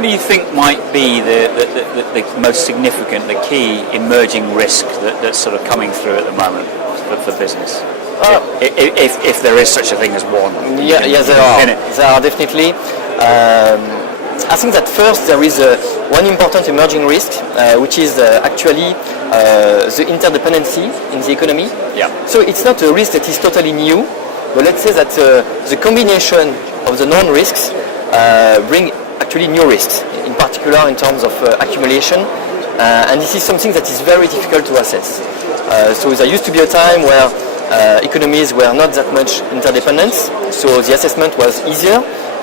What do you think might be the most significant, the key emerging risk that's sort of coming through at the moment for business? If there is such a thing as one. Yeah, there are. There are definitely. I think that first there is one important emerging risk, which is actually the interdependency in the economy. Yeah. So it's not a risk that is totally new, but let's say that the combination of the known risks bring actually new risks, in particular in terms of accumulation, and this is something that is very difficult to assess. So there used to be a time where economies were not that much interdependent, so the assessment was easier.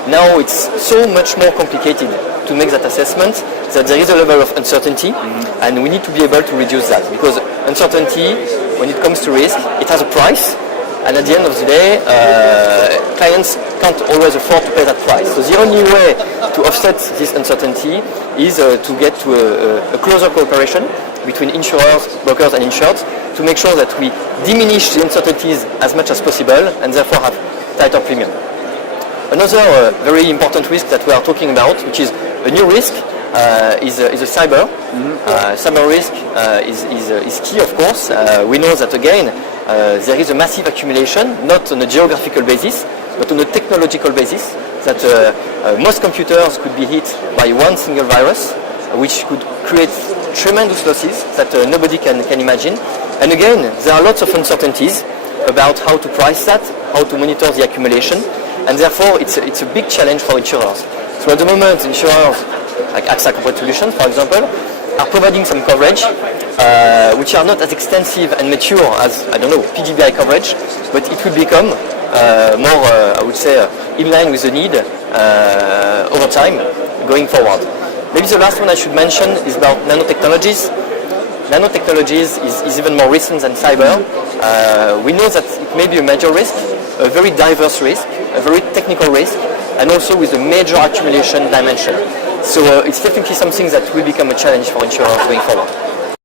Now it's so much more complicated to make that assessment that there is a level of uncertainty, and we need to be able to reduce that, because uncertainty, when it comes to risk, it has a price, and at the end of the day, clients can't always afford to pay that price. So the only way to offset this uncertainty is to get to a closer cooperation between insurers, brokers and insured, to make sure that we diminish the uncertainties as much as possible and therefore have tighter premium. Another very important risk that we are talking about, which is a new risk, is a cyber. Cyber risk is key, of course. We know that, again, there is a massive accumulation, not on a geographical basis, but on a technological basis, that most computers could be hit by one single virus, which could create tremendous losses that nobody can imagine. And again, there are lots of uncertainties about how to price that, how to monitor the accumulation, and therefore it's a big challenge for insurers. So at the moment, insurers like AXA Corporate Solutions, for example, are providing some coverage which are not as extensive and mature as, I don't know, PGBI coverage, but it will become more, I would say, in line with the need over time going forward. Maybe the last one I should mention is about nanotechnologies. Nanotechnologies is even more recent than cyber. We know that it may be a major risk, a very diverse risk, a very technical risk, and also with a major accumulation dimension. So it's definitely something that will become a challenge for insurers going forward.